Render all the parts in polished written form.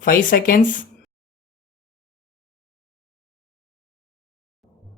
5 seconds.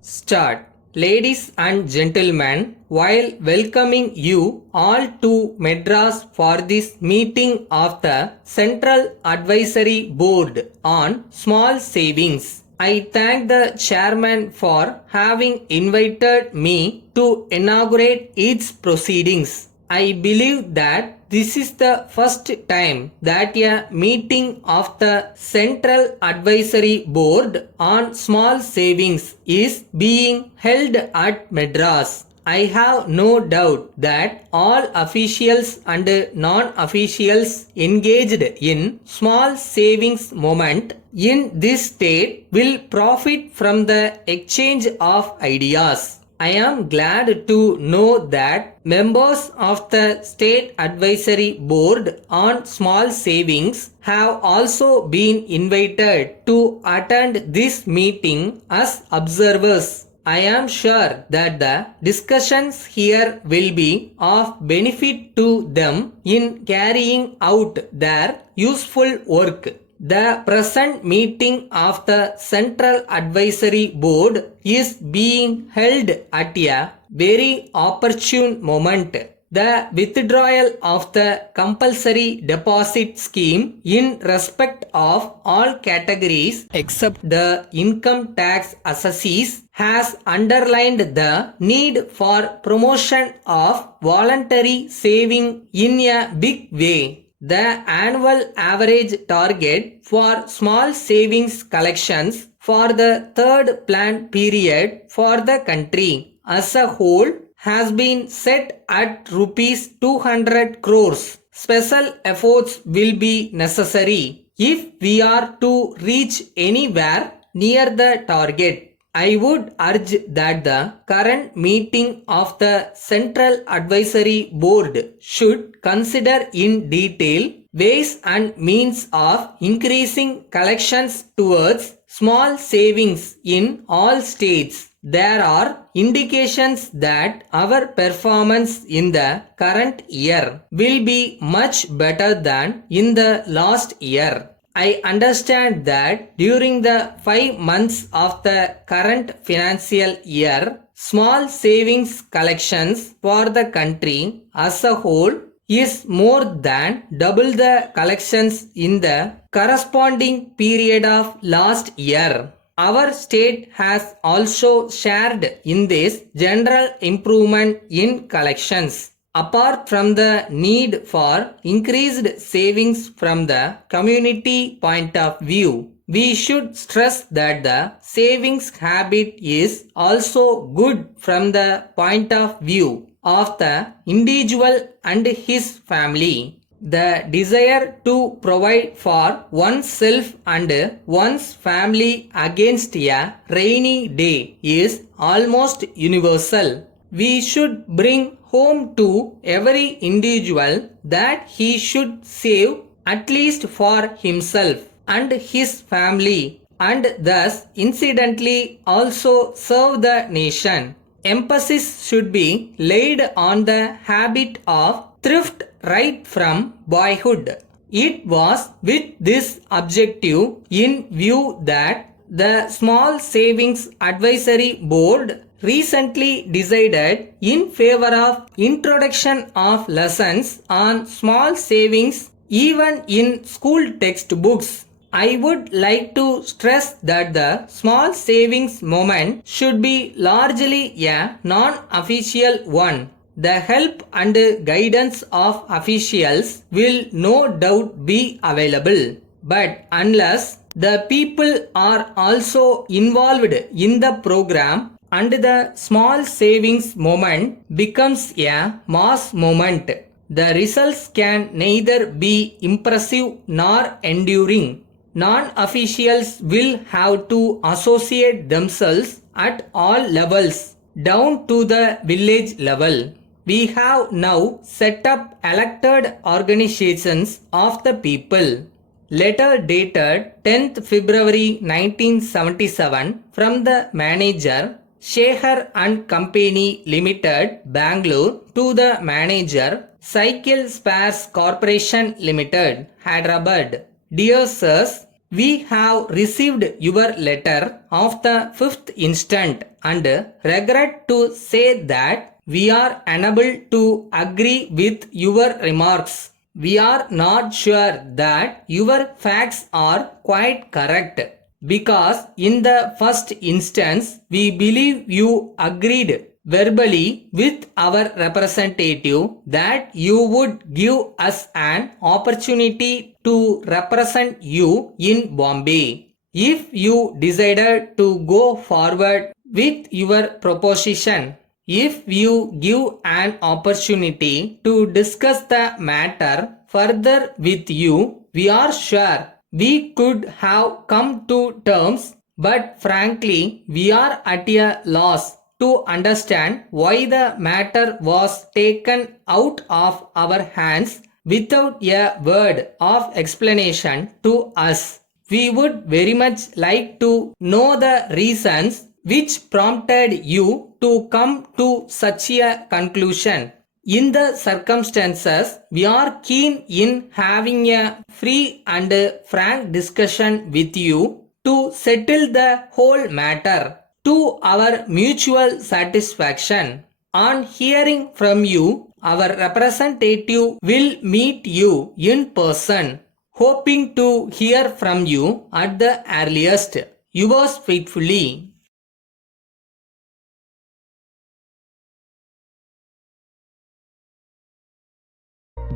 Start. Ladies and gentlemen, while welcoming you all to Madras for this meeting of the Central Advisory Board on Small Savings, I thank the chairman for having invited me to inaugurate its proceedings. I believe that this is the first time that a meeting of the Central Advisory Board on Small Savings is being held at Madras. I have no doubt that all officials and non-officials engaged in small savings movement in this state will profit from the exchange of ideas. I am glad to know that members of the State Advisory Board on Small Savings have also been invited to attend this meeting as observers. I am sure that the discussions here will be of benefit to them in carrying out their useful work. The present meeting of the Central Advisory Board is being held at a very opportune moment. The withdrawal of the compulsory deposit scheme in respect of all categories except the income tax assessees has underlined the need for promotion of voluntary saving in a big way. The annual average target for small savings collections for the third plan period for the country as a whole has been set at rupees 200 crores. Special efforts will be necessary if we are to reach anywhere near the target. I would urge that the current meeting of the Central Advisory Board should consider in detail ways and means of increasing collections towards small savings in all states. There are indications that our performance in the current year will be much better than in the last year. I understand that during the 5 months of the current financial year, small savings collections for the country as a whole is more than double the collections in the corresponding period of last year. Our state has also shared in this general improvement in collections. Apart from the need for increased savings from the community point of view, we should stress that the savings habit is also good from the point of view of the individual and his family. The desire to provide for oneself and one's family against a rainy day is almost universal. We should bring home to every individual that he should save at least for himself and his family and thus incidentally also serve the nation. Emphasis should be laid on the habit of thrift right from boyhood. It was with this objective in view that the Small Savings Advisory Board recently decided in favor of introduction of lessons on small savings even in school textbooks. I would like to stress that the small savings movement should be largely a non-official one. The help and guidance of officials will no doubt be available, but unless the people are also involved in the program and the small savings movement becomes a mass movement, the results can neither be impressive nor enduring. Non-officials will have to associate themselves at all levels down to the village level. We have now set up elected organizations of the people. Letter dated 10th February 1977 from the manager Shekhar and Company Limited, Bangalore, to the manager Cycle Spares Corporation Limited, Hyderabad, Dear sirs, we have received your letter of the 5th instant and regret to say that we are unable to agree with your remarks. We are not sure that your facts are quite correct because in the first instance we believe you agreed verbally with our representative that you would give us an opportunity to represent you in Bombay. If you decided to go forward with your proposition, if you give an opportunity to discuss the matter further with you, we are sure we could have come to terms, but frankly, we are at a loss to understand why the matter was taken out of our hands without a word of explanation to us. We would very much like to know the reasons which prompted you to come to such a conclusion. In the circumstances, we are keen in having a free and frank discussion with you to settle the whole matter to our mutual satisfaction. On hearing from you, our representative will meet you in person, hoping to hear from you at the earliest. Yours faithfully.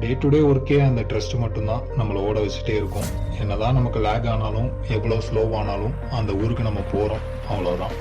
Day to day ஒர்க்கே அந்த trust மட்டும்தான் நம்மளை ஓட வச்சுட்டே இருக்கும். என்னதான் நமக்கு லேக் ஆனாலும் எவ்வளோ ஸ்லோவானாலும் அந்த ஊருக்கு நம்ம போகிறோம், அவ்வளோதான்.